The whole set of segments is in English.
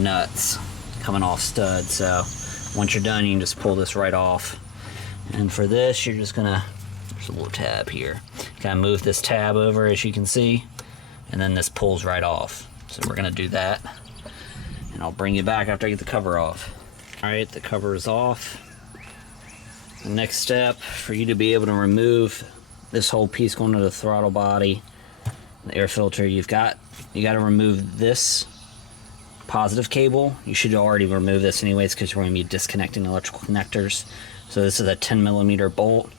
nuts coming off stud. So once you're done, you can just pull this right off. And for this, you're just gonna, there's a little tab here. Kind of move this tab over, as you can see, and then this pulls right off. So we're gonna do that, and I'll bring you back after I get the cover off. All right, the cover is off. The next step, for you to be able to remove this whole piece going to the throttle body, the air filter, you got to remove this positive cable. You should already remove this anyways, because we're going to be disconnecting electrical connectors. So this is a 10mm bolt.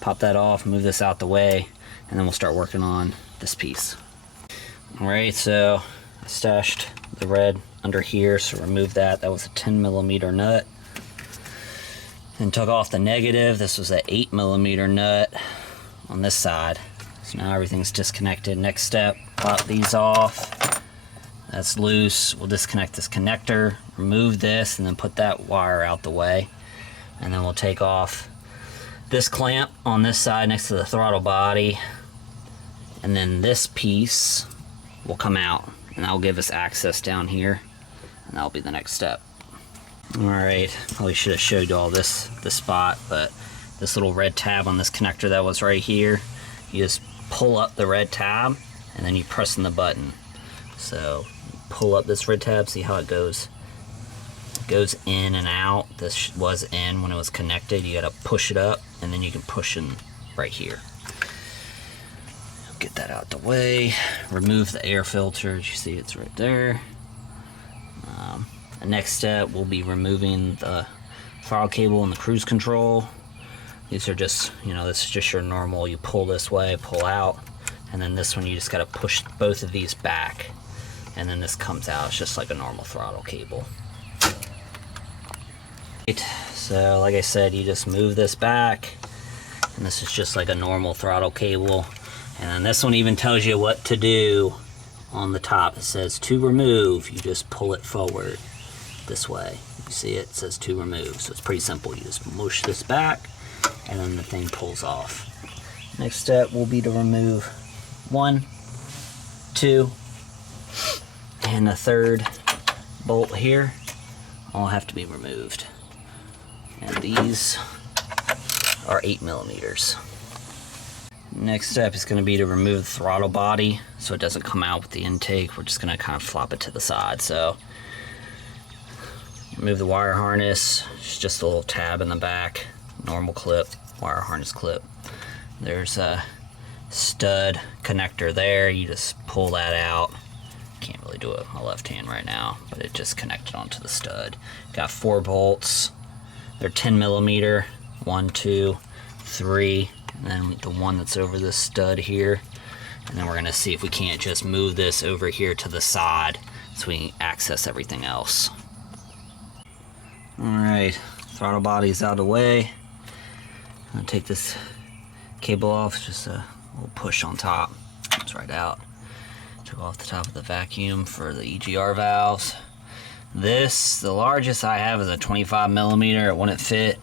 Pop that off, move this out the way, and then we'll start working on this piece. All right, so I stashed the red under here, so remove that. That was a 10mm nut. And took off the negative. This was an 8mm nut on this side. So now everything's disconnected. Next step, pop these off. That's loose. We'll disconnect this connector, remove this, and then put that wire out the way. And then we'll take off this clamp on this side next to the throttle body. And then this piece will come out, and that'll give us access down here. And that'll be the next step. Alright, probably should have showed you all this spot, but this little red tab on this connector that was right here, you just pull up the red tab and then you press on the button. So pull up this red tab, see how it goes. It goes in and out. This was in when it was connected. You gotta push it up and then you can push in right here. Get that out the way. Remove the air filter. As you see, it's right there. The next step will be removing the throttle cable and the cruise control. These are just, this is just your normal, you pull this way, pull out, and then this one you just gotta push both of these back, and then this comes out. It's just like a normal throttle cable. So like I said, you just move this back, and this is just like a normal throttle cable. And then this one even tells you what to do on the top. It says to remove, you just pull it forward this way. You see it says to remove, so it's pretty simple. You just mush this back and then the thing pulls off. Next step will be to remove 1, 2, and the third bolt here all have to be removed. And these are 8mm. Next step is going to be to remove the throttle body so it doesn't come out with the intake. We're just going to kind of flop it to the side. So remove the wire harness. It's just a little tab in the back, normal clip, wire harness clip. There's a stud connector there. You just pull that out. Can't really do it with my left hand right now, but it just connected onto the stud. Got 4 bolts. They're 10mm. 1, 2, 3, and then the one that's over this stud here. And then we're gonna see if we can't just move this over here to the side so we can access everything else. Alright, throttle body's out of the way. I'm gonna take this cable off. It's just a little push on top. It's right out. Took off the top of the vacuum for the EGR valves. This, the largest I have is a 25mm. It wouldn't fit.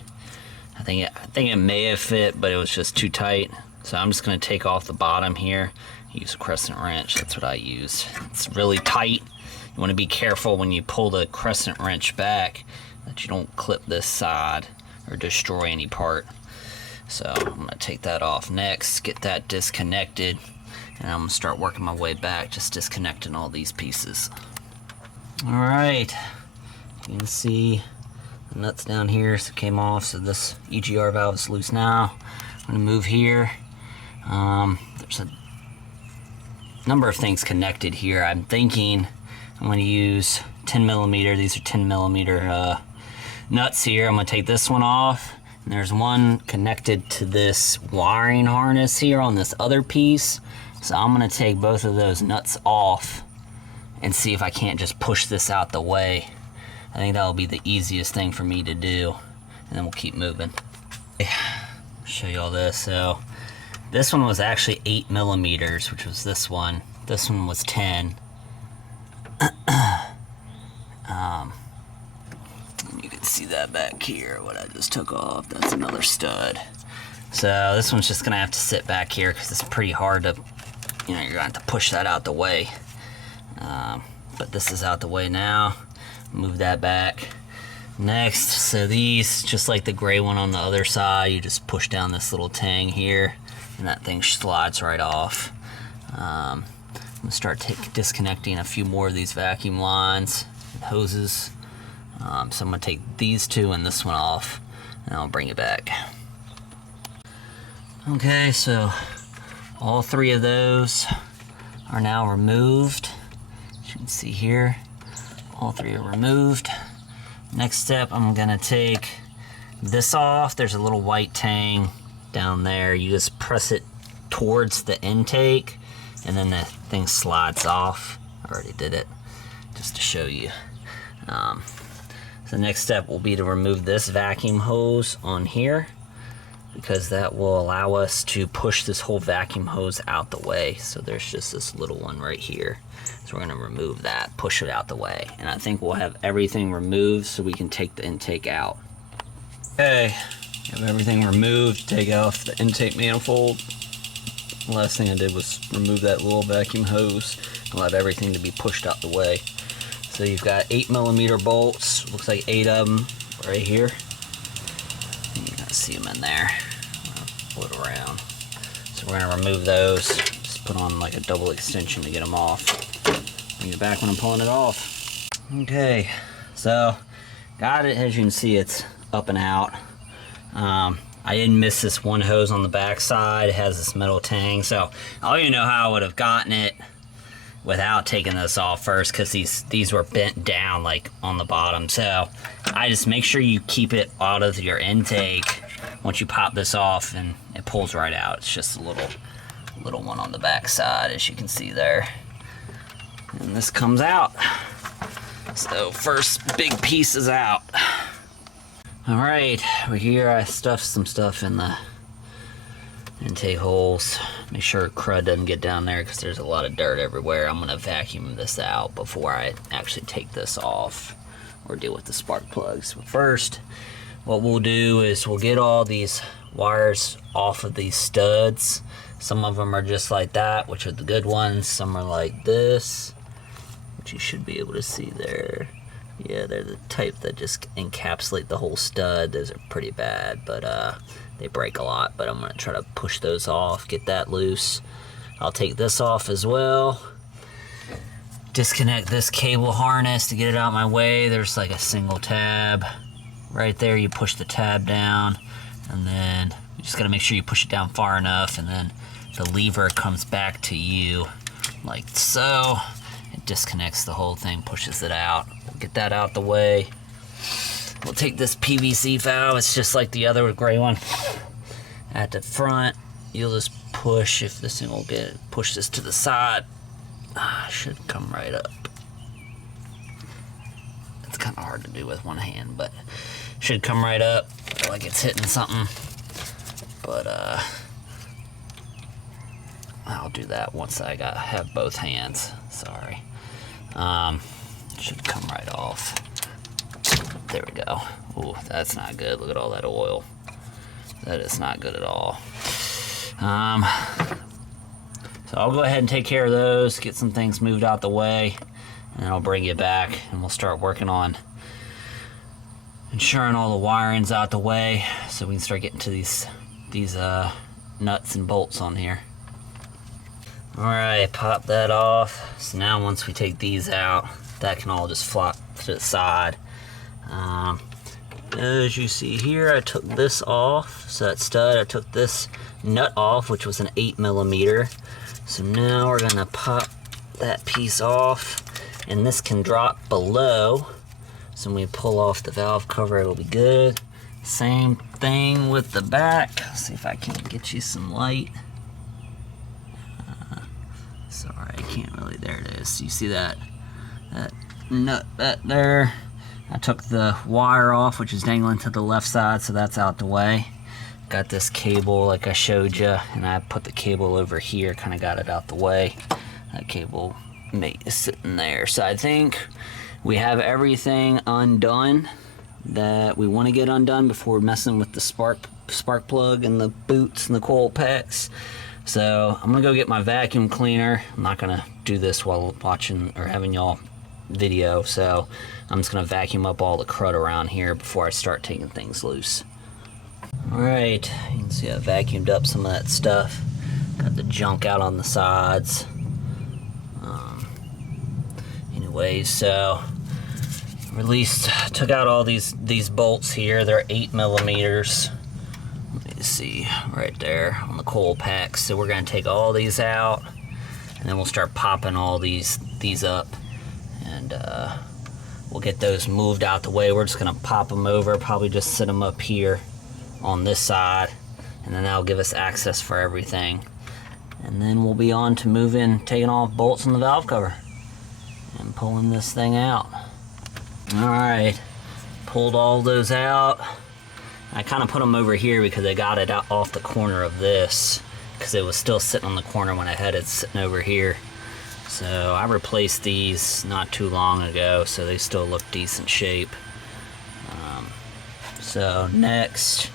I think it may have fit, but it was just too tight. So I'm just gonna take off the bottom here. Use a crescent wrench. That's what I used. It's really tight. You want to be careful when you pull the crescent wrench back that you don't clip this side or destroy any part. So I'm gonna take that off next, get that disconnected, and I'm gonna start working my way back, just disconnecting all these pieces. All right, you can see the nuts down here came off, so this EGR valve is loose now. I'm gonna move here. There's a number of things connected here. I'm thinking I'm gonna use 10mm. These are 10mm nuts here. I'm gonna take this one off, and there's one connected to this wiring harness here on this other piece. So I'm gonna take both of those nuts off and see if I can't just push this out the way. I think that'll be the easiest thing for me to do, and then we'll keep moving. Show you all this. So this one was actually 8mm, which was this one. This one was 10. You can see that back here, what I just took off. That's another stud. So this one's just gonna have to sit back here because it's pretty hard to, you're gonna have to push that out the way. But this is out the way now. Move that back. Next, so these, just like the gray one on the other side, you just push down this little tang here, and that thing slides right off. I'm gonna start disconnecting a few more of these vacuum lines and hoses. So I'm gonna take these two and this one off, and I'll bring it back. Okay, so all three of those are now removed. As you can see here, all three are removed. Next step, I'm gonna take this off. There's a little white tang down there. You just press it towards the intake, and then the thing slides off. I already did it, just to show you. So the next step will be to remove this vacuum hose on here, because that will allow us to push this whole vacuum hose out the way. So there's just this little one right here. So we're gonna remove that, push it out the way. And I think we'll have everything removed so we can take the intake out. Okay, have everything removed, take off the intake manifold. The last thing I did was remove that little vacuum hose. I'll have everything to be pushed out the way. So you've got 8mm bolts, looks like 8 of them right here. You can see them in there. Flip around. So we're gonna remove those. Just put on like a double extension to get them off. Bring it back when I'm pulling it off. Okay, so got it. As you can see, it's up and out. I didn't miss this one hose on the back side. It has this metal tang, so I don't even know how I would have gotten it without taking this off first, because these were bent down like on the bottom. So I just make sure you keep it out of your intake once you pop this off, and it pulls right out. It's just a little one on the back side, as you can see there. And this comes out. So first big piece is out. All right, over here I stuffed some stuff in the intake holes. Make sure crud doesn't get down there, because there's a lot of dirt everywhere. I'm gonna vacuum this out before I actually take this off or deal with the spark plugs. But first, what we'll do is we'll get all these wires off of these studs. Some of them are just like that, which are the good ones. Some are like this, which you should be able to see there. Yeah, they're the type that just encapsulate the whole stud. Those are pretty bad, but they break a lot. But I'm gonna try to push those off, get that loose. I'll take this off as well. Disconnect this cable harness to get it out my way. There's like a single tab right there. You push the tab down, and then you just gotta make sure you push it down far enough, and then the lever comes back to you like so. It disconnects the whole thing, pushes it out. We'll get that out the way. We'll take this PVC valve. It's just like the other gray one. At the front, you'll just push. If this thing will get push this to the side, should come right up. It's kind of hard to do with one hand, but should come right up. Like it's hitting something. But I'll do that once I have both hands. Sorry. Should come right off. There we go. Ooh, that's not good. Look at all that oil. That is not good at all. So I'll go ahead and take care of those, get some things moved out the way, and then I'll bring you back and we'll start working on ensuring all the wiring's out the way so we can start getting to these nuts and bolts on here. Alright, pop that off. So now once we take these out, that can all just flop to the side. As you see here, I took this off. So that stud, I took this nut off, which was an 8mm. So now we're gonna pop that piece off, and this can drop below. So when we pull off the valve cover, it'll be good. Same thing with the back. Let's see if I can get you some light. Sorry, I can't really. There it is. You see that nut there? I took the wire off, which is dangling to the left side, so that's out the way. Got this cable like I showed you, and I put the cable over here, kind of got it out the way. That cable mate is sitting there. So I think we have everything undone that we want to get undone before messing with the spark plug and the boots and the coil packs. So I'm gonna go get my vacuum cleaner. I'm not gonna do this while watching or having y'all video, so I'm just gonna vacuum up all the crud around here before I start taking things loose. Alright, you can see I vacuumed up some of that stuff. Got the junk out on the sides. Anyways, so took out all these bolts here. They're 8mm. Let me see, right there on the coil packs. So we're gonna take all these out, and then we'll start popping all these up, and we'll get those moved out the way. We're just gonna pop them over, probably just sit them up here on this side, and then that'll give us access for everything. And then we'll be on to taking off bolts on the valve cover and pulling this thing out. Alright, pulled all those out. I kind of put them over here because I got it out off the corner of this, because it was still sitting on the corner when I had it sitting over here. So I replaced these not too long ago, so they still look decent shape. So next,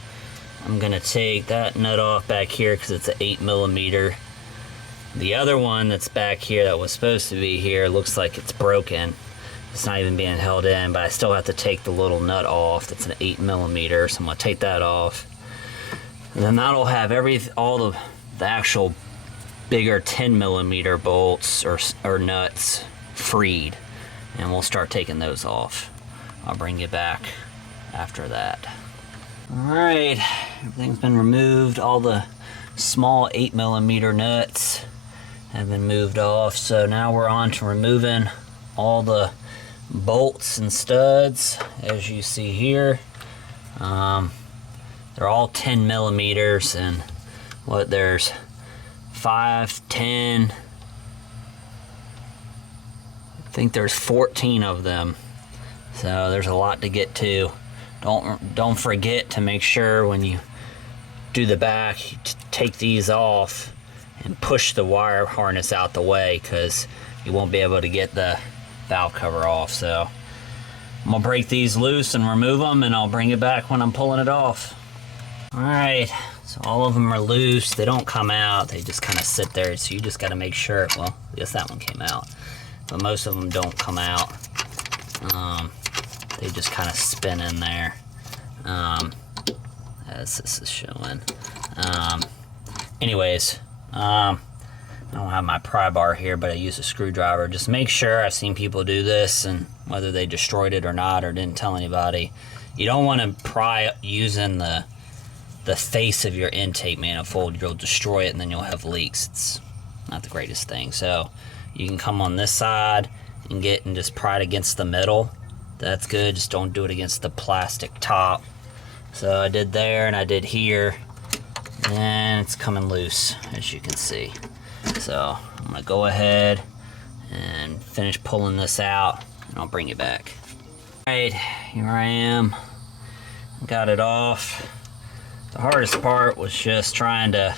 I'm gonna take that nut off back here because it's an 8mm. The other one that's back here that was supposed to be here looks like it's broken. It's not even being held in, but I still have to take the little nut off. That's an 8mm, so I'm gonna take that off. And then that'll have all the actual bigger 10mm bolts or nuts freed, and we'll start taking those off. I'll bring you back after that. Alright, everything's been removed. All the small 8mm nuts have been moved off, so now we're on to removing all the bolts and studs. As you see here, they're all 10mm, and there's 5, 10, I think there's 14 of them, so there's a lot to get to. Don't forget to make sure when you do the back, you take these off and push the wire harness out the way, because you won't be able to get the valve cover off. So I'm gonna break these loose and remove them, and I'll bring it back when I'm pulling it off. Alright, so all of them are loose. They don't come out, they just kind of sit there, so you just got to make sure. Well, I guess that one came out, but most of them don't come out. They just kind of spin in there, as this is showing. Anyways, I don't have my pry bar here, but I use a screwdriver. Just make sure. I've seen people do this, and whether they destroyed it or not, or didn't tell anybody, you don't want to pry using the face of your intake manifold. You'll destroy it, and then you'll have leaks. It's not the greatest thing. So you can come on this side and just pry it against the middle. That's good. Just don't do it against the plastic top. So I did there, and I did here, and it's coming loose, as you can see. So I'm gonna go ahead and finish pulling this out, and I'll bring it back. Alright, here I am. Got it off. The hardest part was just trying to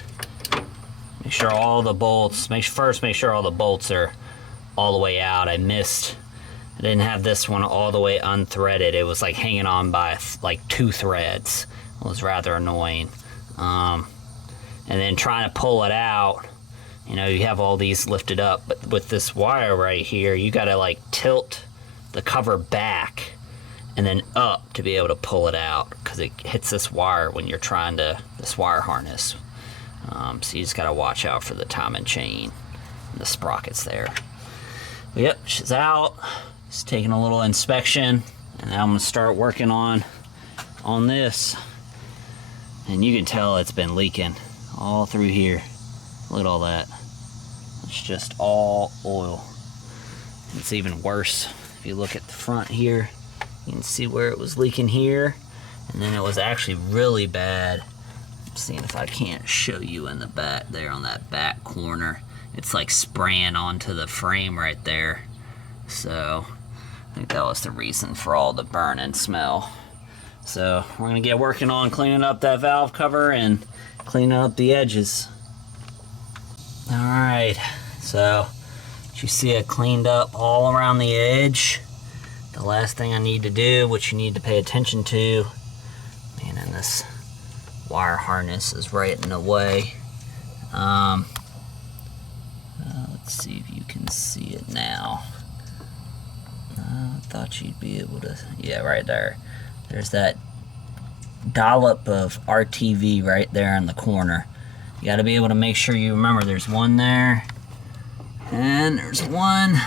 make sure all the bolts, make sure all the bolts are all the way out. I didn't have this one all the way unthreaded. It was like hanging on by like 2 threads. It was rather annoying. And then trying to pull it out, you have all these lifted up, but with this wire right here, you gotta like tilt the cover back and then up to be able to pull it out, because it hits this wire when you're this wire harness. So you just gotta watch out for the timing chain and the sprockets there. But yep, she's out. Just taking a little inspection, and now I'm gonna start working on this. And you can tell it's been leaking all through here. Look at all that. It's just all oil. It's even worse if you look at the front here. You can see where it was leaking here, and then it was actually really bad. I'm seeing if I can't show you in the back there on that back corner. It's like spraying onto the frame right there. So I think that was the reason for all the burn and smell. So we're gonna get working on cleaning up that valve cover and cleaning up the edges. Alright, so you see it cleaned up all around the edge. The last thing I need to do, which you need to pay attention to, man, and this wire harness is right in the way. Let's see if you can see it now. I thought you'd be able to, yeah, right there. There's that dollop of RTV right there in the corner. You got to be able to make sure you remember there's one there, and there's one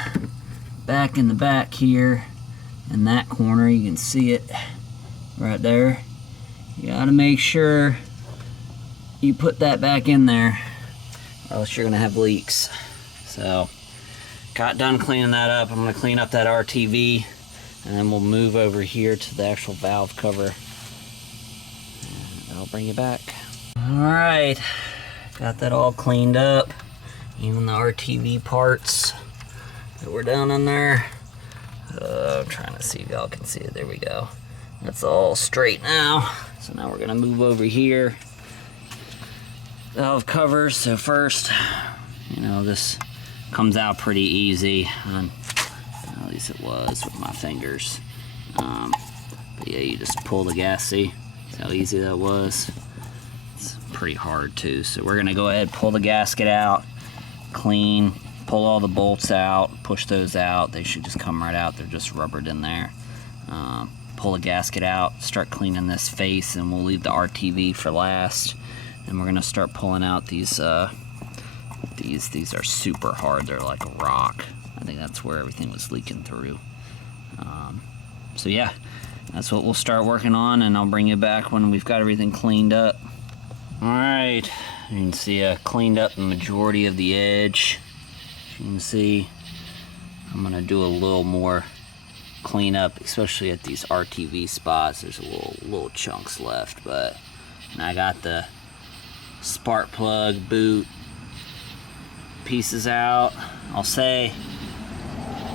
back in the back here in that corner. You can see it right there. You got to make sure you put that back in there, or else you're going to have leaks. So, got done cleaning that up. I'm going to clean up that RTV, and then we'll move over here to the actual valve cover. And I'll bring you back. Alright, got that all cleaned up. Even the RTV parts that were down in there. I'm trying to see if y'all can see it. There we go. That's all straight now. So now we're going to move over here. Valve covers. So first, you know, this comes out pretty easy. At least it was with my fingers. But yeah, you just pull the gas. See how easy that was? It's pretty hard too. So we're going to go ahead and pull the gasket out. Clean, pull all the bolts out, push those out. They should just come right out. They're just rubbered in there. Pull the gasket out, start cleaning this face, and we'll leave the RTV for last. And we're gonna start pulling out these are super hard. They're like a rock. I think that's where everything was leaking through. So yeah, that's what we'll start working on, and I'll bring you back when we've got everything cleaned up. All right, you can see I cleaned up the majority of the edge. You can see I'm gonna do a little more cleanup, especially at these RTV spots. There's a little chunks left, but I got the spark plug boot pieces out. I'll say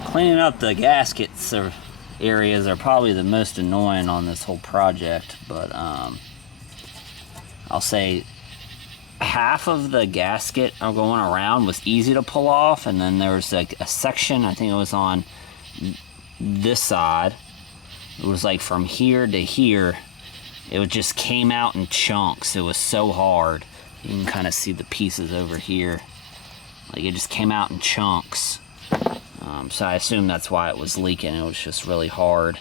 cleaning up the gaskets or areas are probably the most annoying on this whole project, but I'll say half of the gasket going around was easy to pull off, and then there was like a section, I think it was on this side, it was like from here to here, it just came out in chunks. It was so hard. You can kind of see the pieces over here, like it just came out in chunks. So I assume that's why it was leaking. It was just really hard.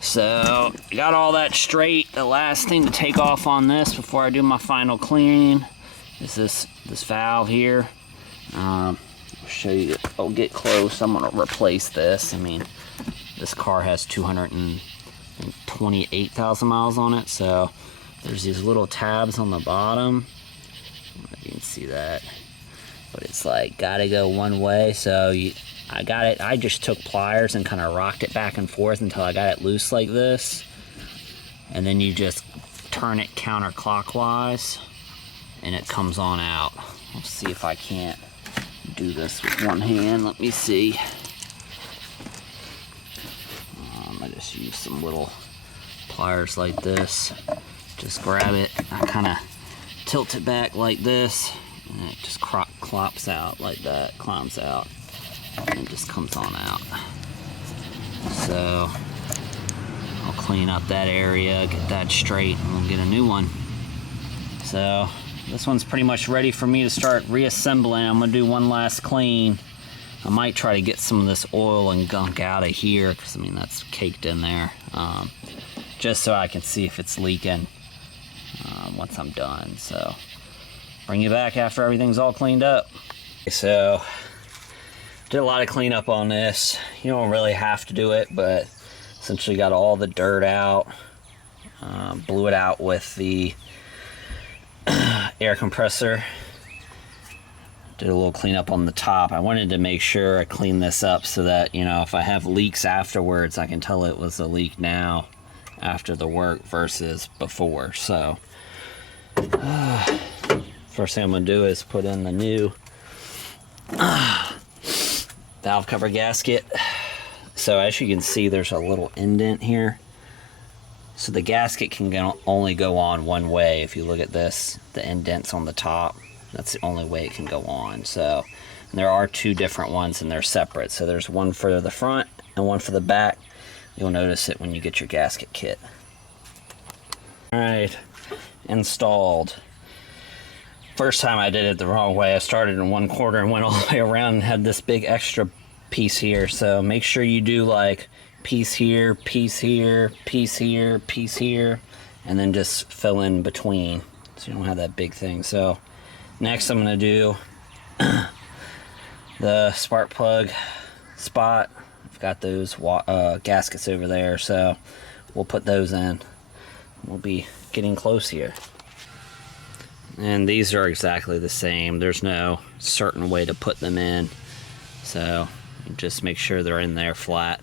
So got all that straight. The last thing to take off on this before I do my final cleaning is this valve here. I'll show you. I'll get close. I'm gonna replace this. I mean, this car has 228,000 miles on it, so there's these little tabs on the bottom. I don't know if you can see that, but it's like gotta go one way. So I got it. I just took pliers and kind of rocked it back and forth until I got it loose like this, and then you just turn it counterclockwise, and it comes on out. Let's see if I can't do this with one hand. Let me see. I just use some little pliers like this. Just grab it. I kind of tilt it back like this, and it just clops out like that, climbs out, and it just comes on out. So I'll clean up that area, get that straight, and we'll get a new one. So this one's pretty much ready for me to start reassembling. I'm gonna do one last clean. I might try to get some of this oil and gunk out of here, because I mean that's caked in there, just so I can see if it's leaking once I'm done. So bring you back after everything's all cleaned up. So did a lot of cleanup on this. You don't really have to do it, but essentially got all the dirt out, blew it out with the air compressor. Did a little cleanup on the top. I wanted to make sure I cleaned this up so that, you know, if I have leaks afterwards, I can tell it was a leak now after the work versus before. So first thing I'm gonna do is put in the new valve cover gasket. So as you can see, there's a little indent here. So the gasket can only go on one way. If you look at this, the indent's on the top. That's the only way it can go on. So there are two different ones, and they're separate. So there's one for the front and one for the back. You'll notice it when you get your gasket kit. All right, installed. First time I did it the wrong way. I started in one corner and went all the way around and had this big extra piece here. So make sure you do like piece here, piece here, piece here, piece here, and then just fill in between so you don't have that big thing. So next I'm going to do the spark plug spot. I've got those gaskets over there, so we'll put those in. We'll be getting close here. And these are exactly the same. There's no certain way to put them in, so just make sure they're in there flat.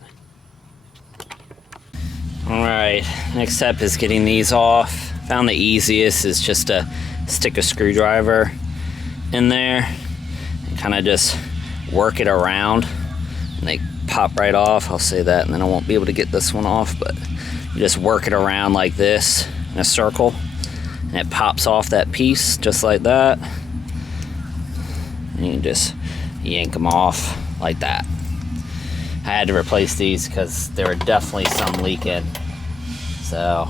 Alright, next step is getting these off. Found the easiest is just to stick a screwdriver in there and kind of just work it around, and they pop right off. I'll say that, and then I won't be able to get this one off, but you just work it around like this in a circle, and it pops off that piece just like that, and you can just yank them off like that. I had to replace these because there were definitely some leaking. So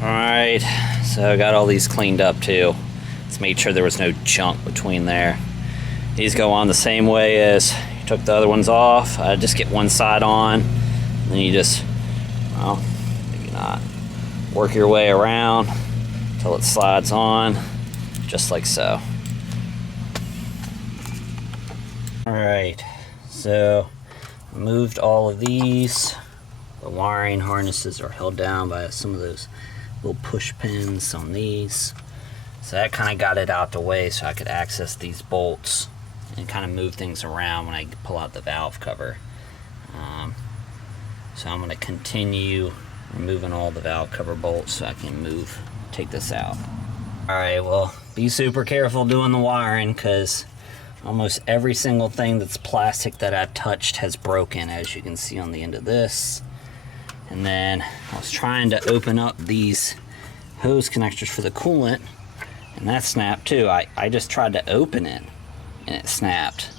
alright, so I got all these cleaned up too. Let's make sure there was no junk between there. These go on the same way as you took the other ones off. Just get one side on, and then you just, well, maybe not, work your way around until it slides on, just like so. Alright, so I moved all of these. The wiring harnesses are held down by some of those little push pins on these. So that kind of got it out the way so I could access these bolts and kind of move things around when I pull out the valve cover. So I'm going to continue removing all the valve cover bolts so I can take this out. Alright, well, be super careful doing the wiring, because almost every single thing that's plastic that I've touched has broken, as you can see on the end of this. And then I was trying to open up these hose connectors for the coolant, and that snapped too. I just tried to open it and it snapped.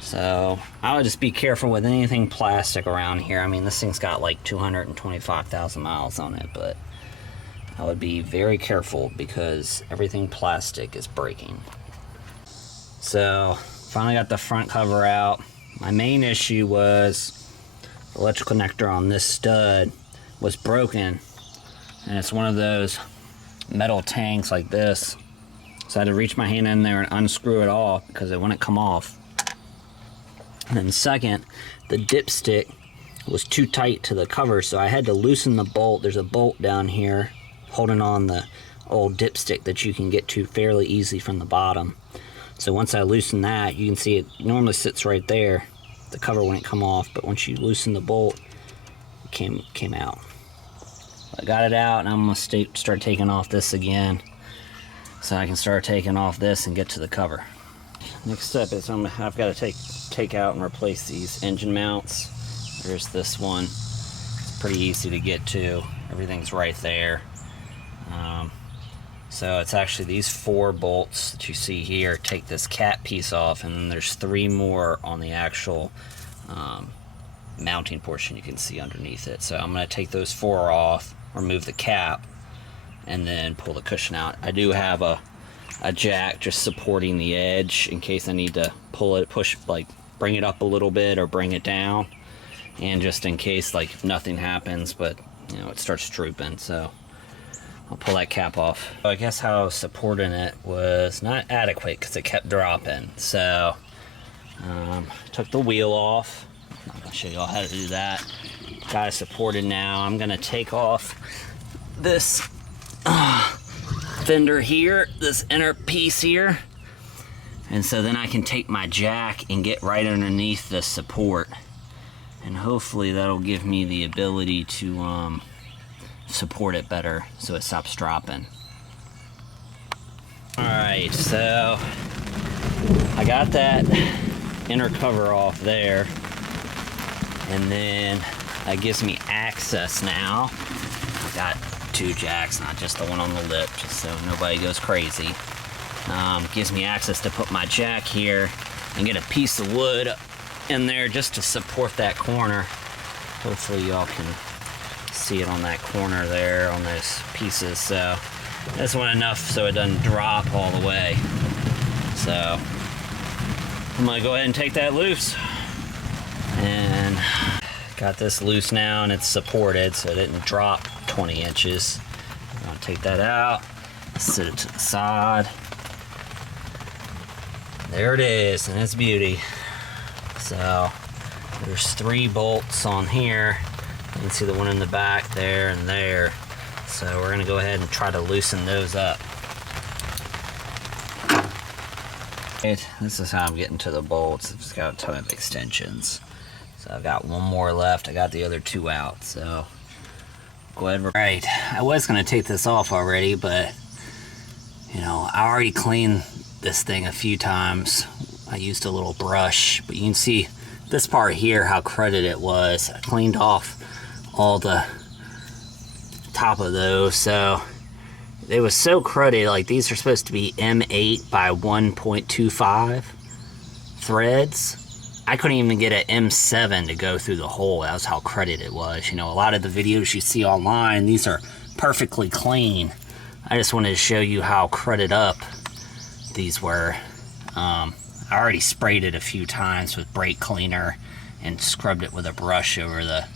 So I would just be careful with anything plastic around here. I mean, this thing's got like 225,000 miles on it, but I would be very careful because everything plastic is breaking. So finally got the front cover out. My main issue was the electrical connector on this stud was broken, and it's one of those metal tanks like this. So I had to reach my hand in there and unscrew it off because it wouldn't come off. And then second, the dipstick was too tight to the cover, so I had to loosen the bolt. There's a bolt down here holding on the old dipstick that you can get to fairly easy from the bottom. So once I loosen that, you can see it normally sits right there. The cover wouldn't come off, but once you loosen the bolt, it came out. I got it out, and I'm gonna start taking off this again, so I can start taking off this and get to the cover. Next step is I've got to take out and replace these engine mounts. There's this one. It's pretty easy to get to. Everything's right there. So it's actually these 4 bolts that you see here. Take this cap piece off, and then there's 3 more on the actual mounting portion you can see underneath it. So I'm going to take those 4 off, remove the cap, and then pull the cushion out. I do have a jack just supporting the edge in case I need to pull it, bring it up a little bit or bring it down, and just in case like nothing happens, but it starts drooping. So I'll pull that cap off. I guess how I was supporting it was not adequate because it kept dropping. So took the wheel off. I'll show you all how to do that. Got it supported now. I'm gonna take off this fender here, this inner piece here, and so then I can take my jack and get right underneath the support, and hopefully that'll give me the ability to support it better so it stops dropping. Alright, so I got that inner cover off there, and then that gives me access now. I got 2 jacks, not just the one on the lip, just so nobody goes crazy. Gives me access to put my jack here and get a piece of wood in there just to support that corner. Hopefully y'all can see it on that corner there on those pieces. So this one enough so it doesn't drop all the way. So I'm gonna go ahead and take that loose. And got this loose now, and it's supported so it didn't drop 20 inches. I'm gonna take that out, set it to the side. There it is, and it's beauty. So there's 3 bolts on here. You can see the one in the back there and there. So we're gonna go ahead and try to loosen those up. This is how I'm getting to the bolts. It's got a ton of extensions. So I've got 1 more left. I got the other 2 out, so go ahead. All right, I was gonna take this off already, but you know, I already cleaned this thing a few times. I used a little brush, but you can see this part here, how cruddy it was. I cleaned off all the top of those, so it was so cruddy. Like, these are supposed to be M8 by 1.25 threads. I couldn't even get an M7 to go through the hole. That was how cruddy it was. You know, a lot of the videos you see online, these are perfectly clean. I just wanted to show you how crudded up these were. I already sprayed it a few times with brake cleaner and scrubbed it with a brush over the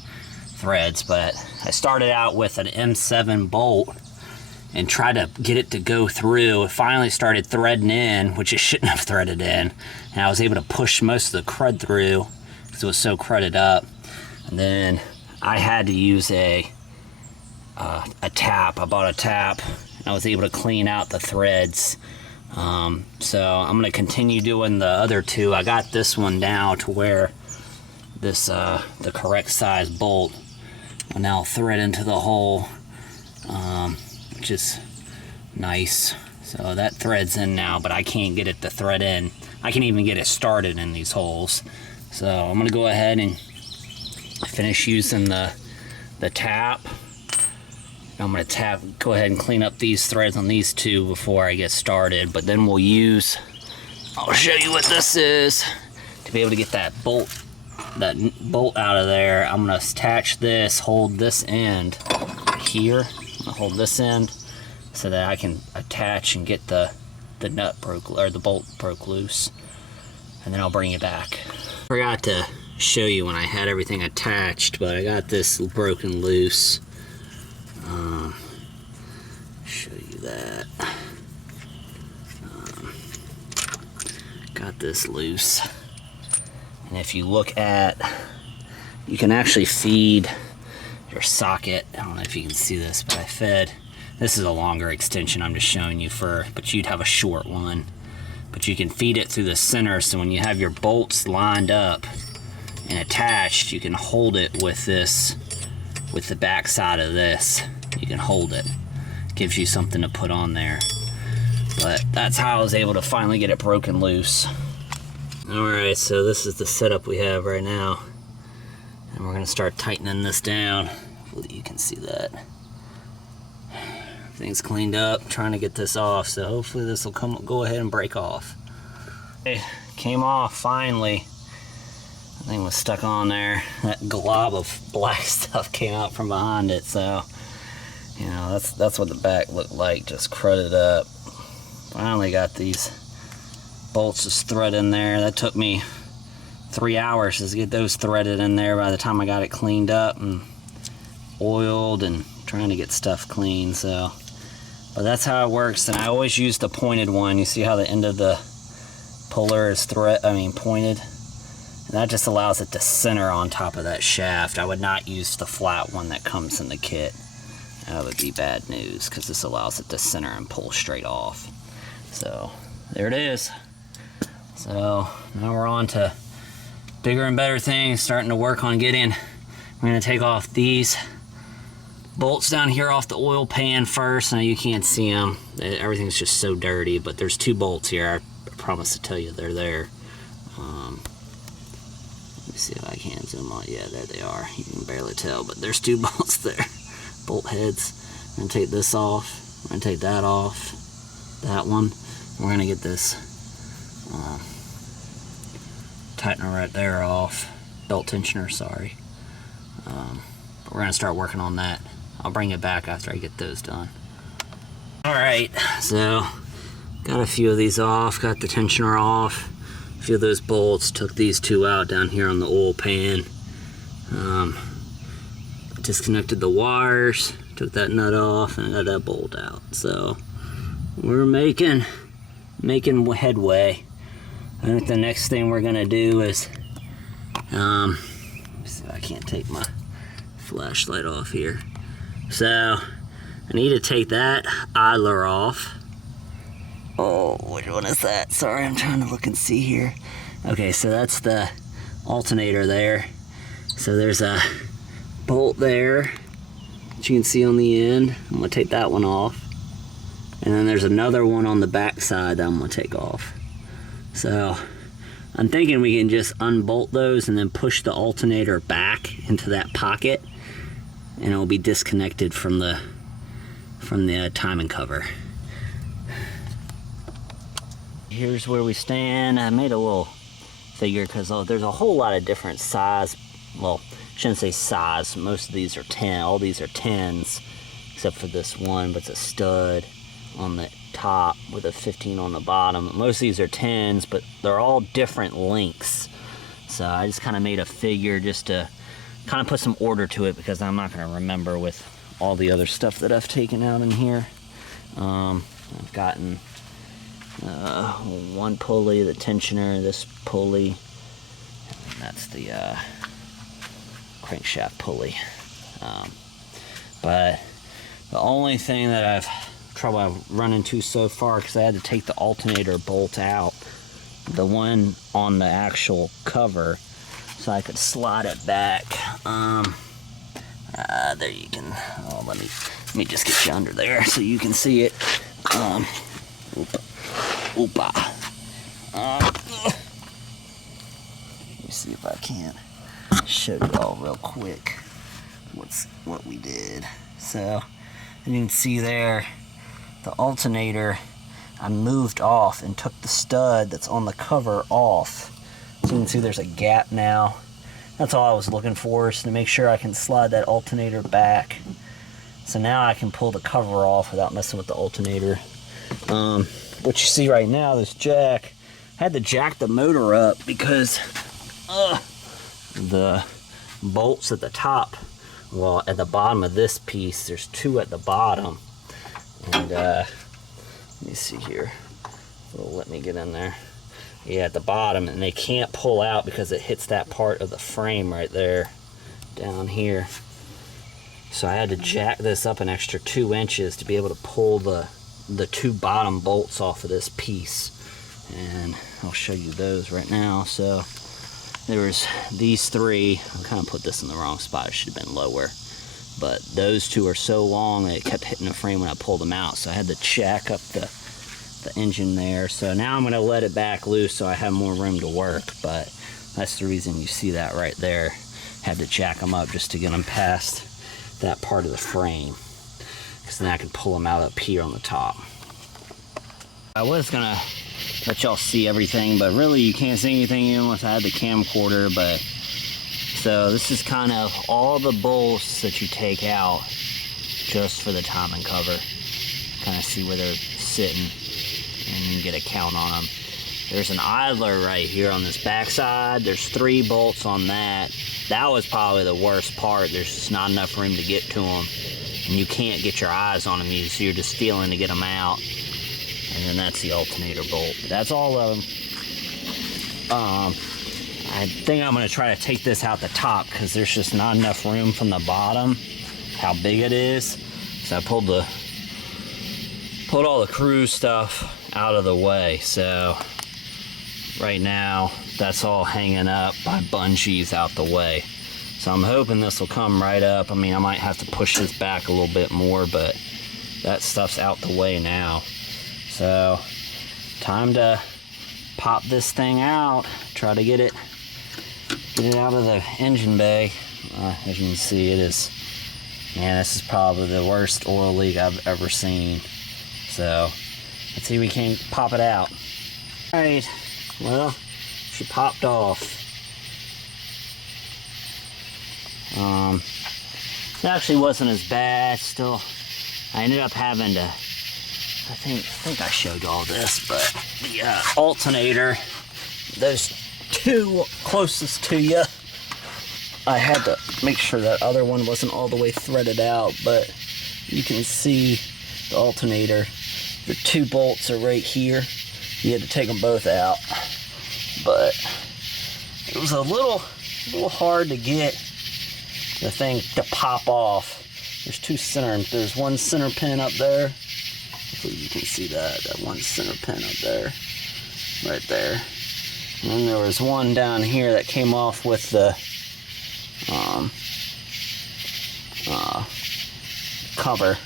threads, but I started out with an M7 bolt and tried to get it to go through. It finally started threading in, which it shouldn't have threaded in, and I was able to push most of the crud through because it was so crudded up. And then I had to use a tap. I bought a tap, and I was able to clean out the threads. So I'm going to continue doing the other 2. I got this one down to where this the correct size bolt will now thread into the hole, which is nice. So that threads in now, but I can't get it to thread in. I can't even get it started in these holes. So I'm going to go ahead and finish using the tap. I'm going to go ahead and clean up these threads on these 2 before I get started, but then we'll use, I'll show you what this is to be able to get that bolt out of there. I'm going to attach this, hold this end here. I'm going to hold this end so that I can attach and get the nut broke, or the bolt broke loose, and then I'll bring it back. Forgot to show you when I had everything attached, but I got this broken loose. Show you that. Got this loose, and if you look at, you can actually feed your socket. I don't know if you can see this, but I fed, this is a longer extension I'm just showing you but you'd have a short one, but you can feed it through the center, so when you have your bolts lined up and attached, you can hold it with this, with the back side of this. You can hold it. Gives you something to put on there. But that's how I was able to finally get it broken loose. Alright, so this is the setup we have right now. And we're going to start tightening this down. Hopefully you can see that. Everything's cleaned up, trying to get this off, so hopefully this will go ahead and break off. Okay, came off finally. The thing was stuck on there. That glob of black stuff came out from behind it, so you know, that's what the back looked like, just crudded up. Finally got these bolts just threaded in there. That took me 3 hours to get those threaded in there by the time I got it cleaned up and oiled and trying to get stuff clean. So, but that's how it works. And I always use the pointed one. You see how the end of the puller is pointed? And that just allows it to center on top of that shaft. I would not use the flat one that comes in the kit. That would be bad news, because this allows it to center and pull straight off. So there it is. So now we're on to bigger and better things, starting to work on getting. We're going to take off these bolts down here off the oil pan first. Now you can't see them. Everything's just so dirty, but there's 2 bolts here. I promise to tell you they're there. Let me see if I can zoom on. Yeah, there they are. You can barely tell, but there's 2 bolts there. Bolt heads. I'm going to take this off. I'm going to take that off. That one. We're going to get this tightener right there off. Belt tensioner, sorry. But we're going to start working on that. I'll bring it back after I get those done. Alright, so got a few of these off. Got the tensioner off. few of those bolts. Took these two out down here on the oil pan. Disconnected the wires, took that nut off, and got that bolt out. So we're making headway. I think the next thing we're gonna do is, see, I can't take my flashlight off here. So I need to take that idler off. Oh, which one is that? Sorry, I'm trying to look and see here. Okay, so that's the alternator there. So there's a bolt there that you can see on the end. I'm gonna take that one off. And then there's another one on the back side that I'm gonna take off. So I'm thinking we can just unbolt those and then push the alternator back into that pocket, and it'll be disconnected from the timing cover. Here's where we stand. I made a little figure because there's a whole lot of different size. Well, I shouldn't say size. Most of these are 10. All these are 10s, except for this one, but it's a stud on the top with a 15 on the bottom. Most of these are 10s, but they're all different lengths. So I just kind of made a figure just to kind of put some order to it, because I'm not going to remember with all the other stuff that I've taken out in here. I've gotten one pulley, the tensioner, this pulley, and that's the crankshaft pulley. But the only thing that I've run into so far, because I had to take the alternator bolt out, the one on the actual cover, so I could slide it back. There you can. Oh, let me just get you under there so you can see it. Oopa. Let me see if I can show you all real quick what we did. So you can see there, the alternator, I moved off and took the stud that's on the cover off. So you can see there's a gap now. That's all I was looking for, is to make sure I can slide that alternator back. So now I can pull the cover off without messing with the alternator. What you see right now, this jack, I had to jack the motor up because the bolts at the top, well, at the bottom of this piece, there's two at the bottom. And let me see here. It'll let me get in there. Yeah, at the bottom, and they can't pull out because it hits that part of the frame right there down here. So I had to jack this up an extra 2 inches to be able to pull the two bottom bolts off of this piece. And I'll show you those right now. So there was these three. I kind of put this in the wrong spot. It should have been lower. But those two are so long that it kept hitting the frame when I pulled them out. So I had to jack up the engine there. So now I'm going to let it back loose so I have more room to work. But that's the reason you see that right there. Had to jack them up just to get them past that part of the frame, because then I can pull them out up here on the top. I was going to let y'all see everything, but really you can't see anything unless I had the camcorder. But so this is kind of all the bolts that you take out just for the timing cover. Kind of see where they're sitting, and you can get a count on them. There's an idler right here on this backside. There's 3 bolts on that. That was probably the worst part. There's just not enough room to get to them, and you can't get your eyes on them. So you're just feeling to get them out. And then that's the alternator bolt. But that's all of them. I think I'm going to try to take this out the top, because there's just not enough room from the bottom, how big it is. So I pulled all the cruise stuff out of the way. So right now that's all hanging up by bungees out the way. So I'm hoping this will come right up. I mean, I might have to push this back a little bit more, but that stuff's out the way now. So time to pop this thing out, try to get it out of the engine bay. As you can see, it is, man, this is probably the worst oil leak I've ever seen. So let's see if we can pop it out. All right, well, she popped off. It actually wasn't as bad. Still, I ended up having to, I think I showed all this, but the alternator those two closest to you. I had to make sure that other one wasn't all the way threaded out, but you can see the alternator. The two bolts are right here. You had to take them both out, but it was a little hard to get the thing to pop off. There's one center pin up there. Hopefully you can see that one center pin up there, right there. And then there was one down here that came off with the cover.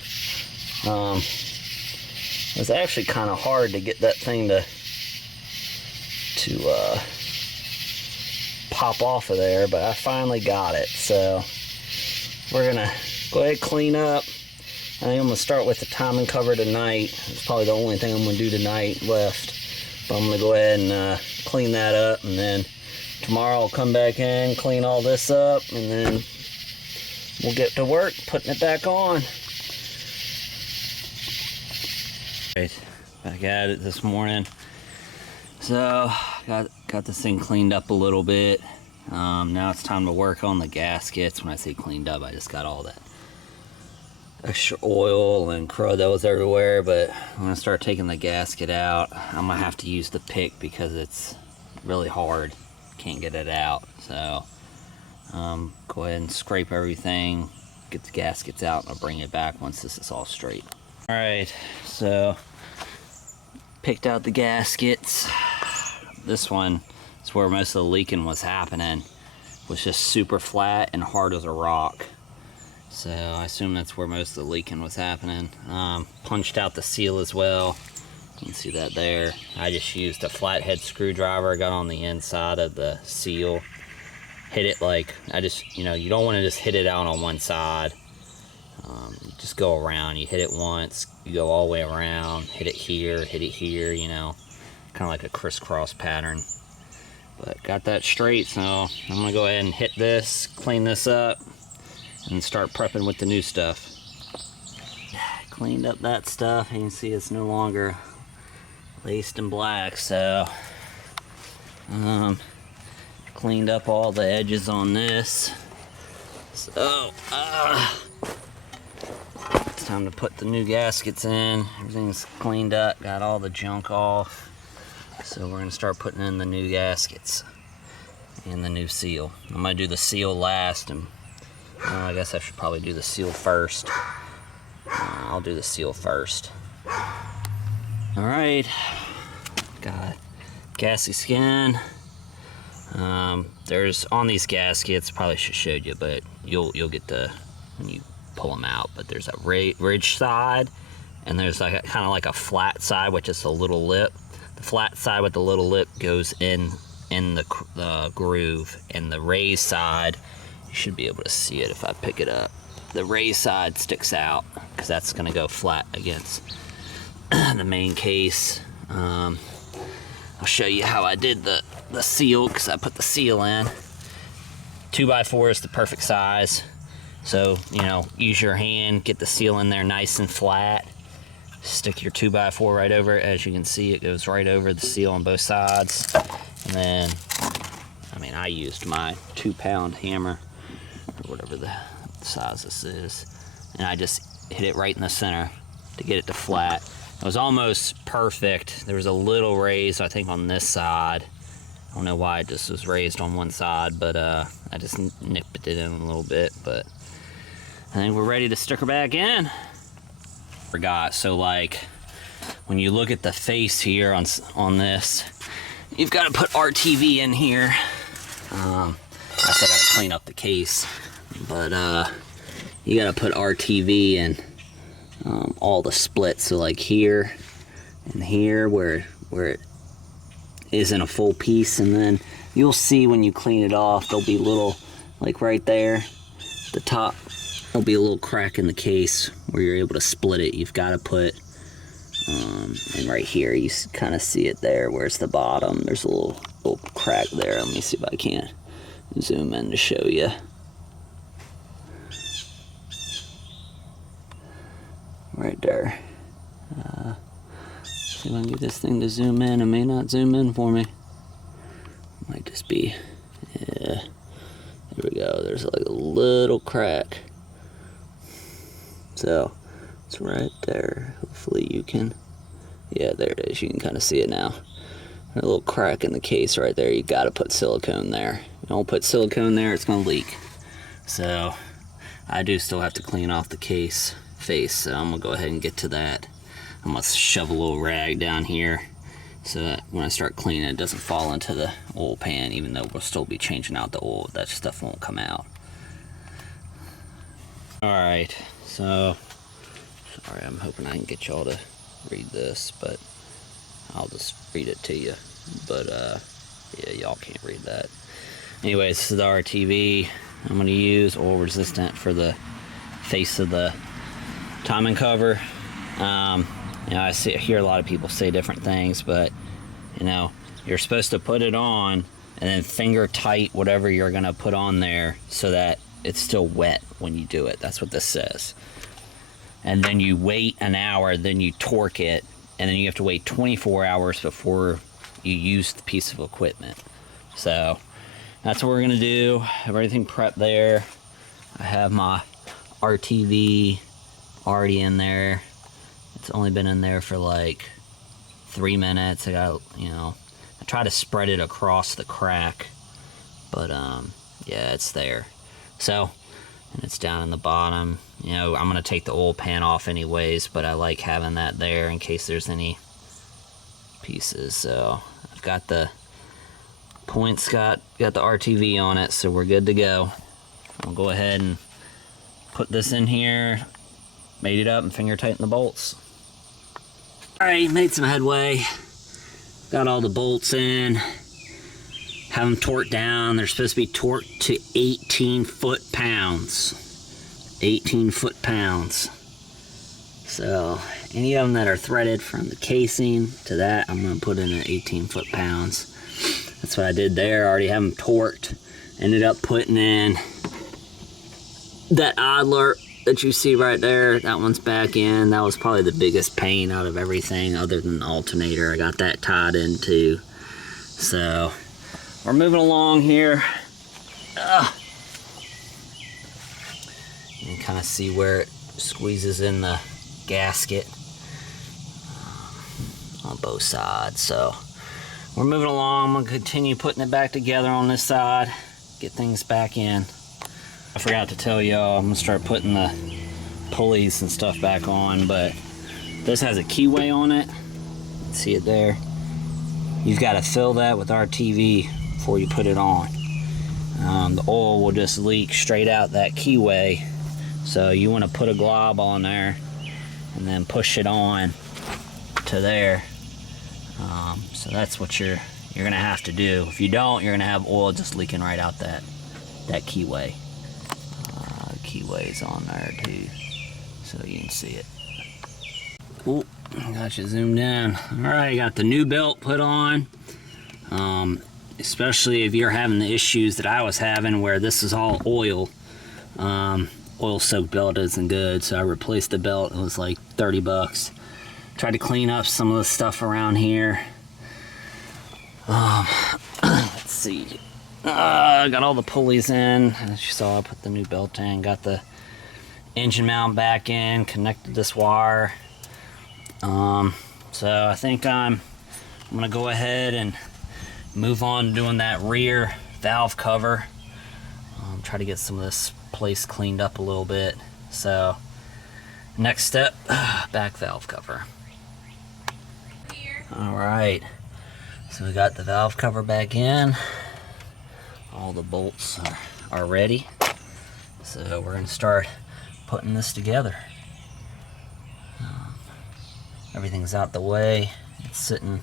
It was actually kind of hard to get that thing to pop off of there, but I finally got it. So we're gonna go ahead and clean up. I think I'm gonna start with the timing cover tonight. It's probably the only thing I'm gonna do tonight left. But I'm gonna go ahead and clean that up, and then tomorrow I'll come back in, clean all this up, and then we'll get to work putting it back on. Right, back at it this morning. So got this thing cleaned up a little bit. Now it's time to work on the gaskets. When I say cleaned up, I just got all that extra oil and crud that was everywhere, but I'm gonna start taking the gasket out. I'm gonna have to use the pick because it's really hard. Can't get it out. So go ahead and scrape everything, get the gaskets out, and I'll bring it back once this is all straight. All right, so picked out the gaskets. This one is where most of the leaking was happening. It was just super flat and hard as a rock. So I assume that's where most of the leaking was happening. Punched out the seal as well. You can see that there. I just used a flathead screwdriver, got on the inside of the seal. Hit it like, you don't want to just hit it out on one side. You just go around, you hit it once, you go all the way around, hit it here, kind of like a crisscross pattern. But got that straight, so I'm gonna go ahead and hit this, clean this up, and start prepping with the new stuff. Cleaned up that stuff. You can see it's no longer laced in black, so cleaned up all the edges on this. So it's time to put the new gaskets in. Everything's cleaned up, got all the junk off. So we're gonna start putting in the new gaskets and the new seal. I'm gonna do the seal last, and I guess I should probably do the seal first. I'll do the seal first. All right, got gassy skin. There's on these gaskets, probably should have showed you, but you'll get when you pull them out. But there's a ridge side, and there's like kind of like a flat side, which is a little lip. The flat side with the little lip goes in the groove, and the raised side, you should be able to see it if I pick it up. The raised side sticks out because that's going to go flat against the main case. I'll show you how I did the seal, because I put the seal in. 2x4 is the perfect size. So, use your hand, get the seal in there nice and flat. Stick your 2x4 right over it. As you can see, it goes right over the seal on both sides. And then, I used my 2-pound hammer, or whatever the size this is, and I just hit it right in the center to get it to flat. It was almost perfect. There was a little raise, I think, on this side. I don't know why it just was raised on one side, but I just nipped it in a little bit. But I think we're ready to stick her back in. Forgot, so like when you look at the face here on this, you've got to put RTV in here. I still got to clean up the case, but you got to put RTV in all the splits. So like here and here, where it isn't a full piece, and then you'll see when you clean it off, there'll be little, like right there, the top, there'll be a little crack in the case where you're able to split it. You've got to put, and right here, you kind of see it there, where's the bottom, there's a little crack there. Let me see if I can zoom in to show you. Right there. See if I can get this thing to zoom in. It may not zoom in for me. be. Yeah, there we go. There's like a little crack. So it's right there. Hopefully you can, yeah, there it is. You can kind of see it now. A little crack in the case right there. You got to put silicone there. If you don't put silicone there, it's going to leak. So I do still have to clean off the case face, so I'm going to go ahead and get to that. I'm going to shove a little rag down here so that when I start cleaning, it doesn't fall into the oil pan, even though we'll still be changing out the oil. That stuff won't come out. Alright, so, sorry, I'm hoping I can get y'all to read this, but I'll just read it to you. But, yeah, y'all can't read that. Anyways, this is the RTV I'm going to use, oil resistant for the face of the timing cover. You know, I hear a lot of people say different things, but, you know, you're supposed to put it on and then finger tight whatever you're going to put on there so that it's still wet when you do it. That's what this says. And then you wait an hour, then you torque it, and then you have to wait 24 hours before you use the piece of equipment. So that's what we're going to do. Have everything prepped there. I have my RTV already in there. It's only been in there for like 3 minutes. I got, you know, I try to spread it across the crack, but yeah, it's there. So, and it's down in the bottom. You know, I'm gonna take the oil pan off anyways, but I like having that there in case there's any pieces. So I've got the points, got the RTV on it, so we're good to go. I'll go ahead and put this in here, made it up, and finger tighten the bolts. Alright, made some headway. Got all the bolts in. Have them torqued down. They're supposed to be torqued to 18 foot-pounds. 18 foot-pounds. So, any of them that are threaded from the casing to that, I'm going to put in at 18 foot-pounds. That's what I did there. I already have them torqued. Ended up putting in that idler that you see right there. That one's back in. That was probably the biggest pain out of everything other than the alternator. I got that tied in too. So we're moving along here. You can kind of see where it squeezes in the gasket on both sides. So we're moving along. I'm going to continue putting it back together on this side, get things back in. I forgot to tell y'all, I'm going to start putting the pulleys and stuff back on, but this has a keyway on it. See it there? You've got to fill that with RTV before you put it on. The oil will just leak straight out that keyway, so you want to put a glob on there and then push it on to there. So that's what you're going to have to do. If you don't, you're going to have oil just leaking right out that keyway. Keyway's on there too, so you can see it. Oh, got you zoomed in. Alright, got the new belt put on. Especially if you're having the issues that I was having where this is all oil. Oil soaked belt isn't good, so I replaced the belt. It was like 30 bucks. Tried to clean up some of the stuff around here. Let's see. I got all the pulleys in. As you saw, I put the new belt in. Got the engine mount back in. Connected this wire. So I think I'm gonna go ahead and move on to doing that rear valve cover. Try to get some of this place cleaned up a little bit. So next step, back valve cover. All right. So we got the valve cover back in. All the bolts are ready, so we're going to start putting this together. Everything's out the way. It's sitting,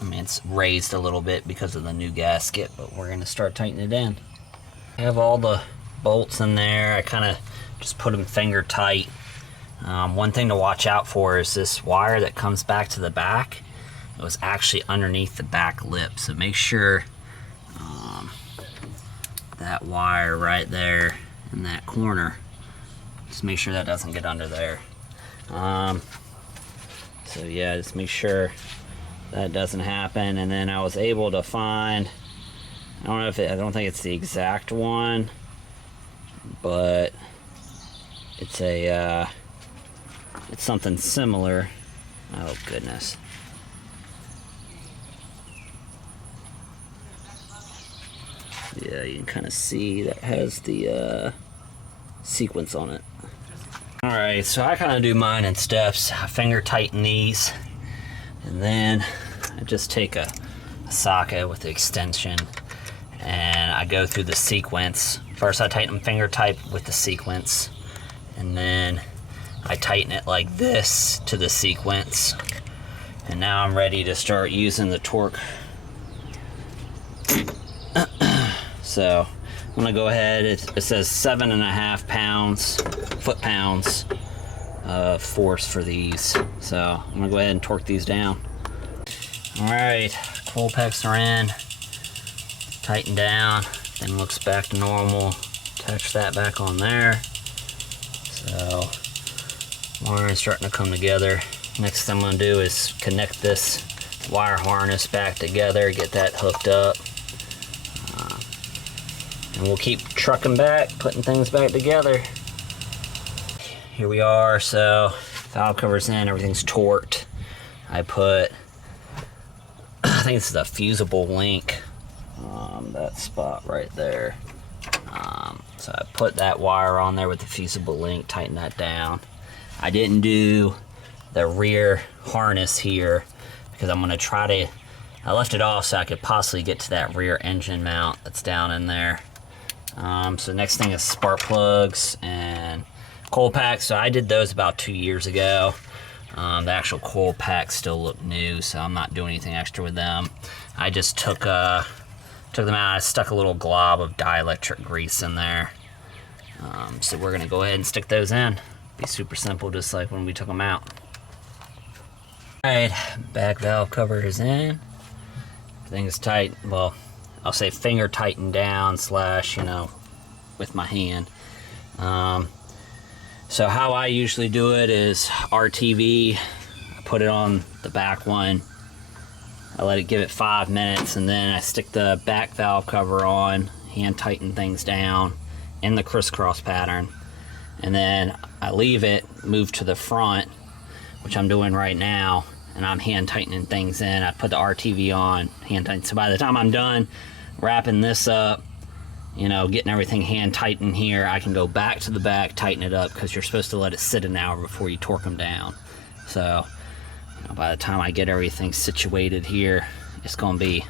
I mean, it's raised a little bit because of the new gasket, but we're going to start tightening it in. I have all the bolts in there. I kind of just put them finger tight. One thing to watch out for is this wire that comes back to the back. It was actually underneath the back lip, so make sure that wire right there in that corner, just make sure that doesn't get under there. So yeah, just make sure that doesn't happen. And then I was able to find I don't know if I don't think it's the exact one, but it's it's something similar. Oh goodness. Yeah, you can kind of see that has the sequence on it. Alright, so I kind of do mine in steps. I finger tighten these, and then I just take a socket with the extension and I go through the sequence. First I tighten them finger tight with the sequence, and then I tighten it like this to the sequence, and now I'm ready to start using the torque. So I'm gonna go ahead, it says 7.5 pounds, foot-pounds of force for these. So I'm gonna go ahead and torque these down. All right, coil packs are in, tighten down, then looks back to normal. Attach that back on there. So wiring is starting to come together. Next thing I'm gonna do is connect this wire harness back together, get that hooked up. And we'll keep trucking back, putting things back together. Here we are, so valve cover's in, everything's torqued. I put, I think this is a fusible link, that spot right there. So I put that wire on there with the fusible link, tighten that down. I didn't do the rear harness here because I'm gonna try to, I left it off so I could possibly get to that rear engine mount that's down in there. So next thing is spark plugs and coil packs. So I did those about 2 years ago. The actual coil packs still look new, so I'm not doing anything extra with them. I just took them out. I stuck a little glob of dielectric grease in there. So we're gonna go ahead and stick those in. Be super simple, just like when we took them out. All right, back valve cover is in. Everything's tight. Well, I'll say finger tightened down slash, you know, with my hand. So how I usually do it is RTV. I put it on the back one. I let it give it 5 minutes, and then I stick the back valve cover on, hand tighten things down in the crisscross pattern. And then I leave it, move to the front, which I'm doing right now, and I'm hand tightening things in. I put the RTV on, hand tighten. So by the time I'm done wrapping this up, you know, getting everything hand tightened here, I can go back to the back, tighten it up, because you're supposed to let it sit an hour before you torque them down. So, you know, by the time I get everything situated here, it's gonna be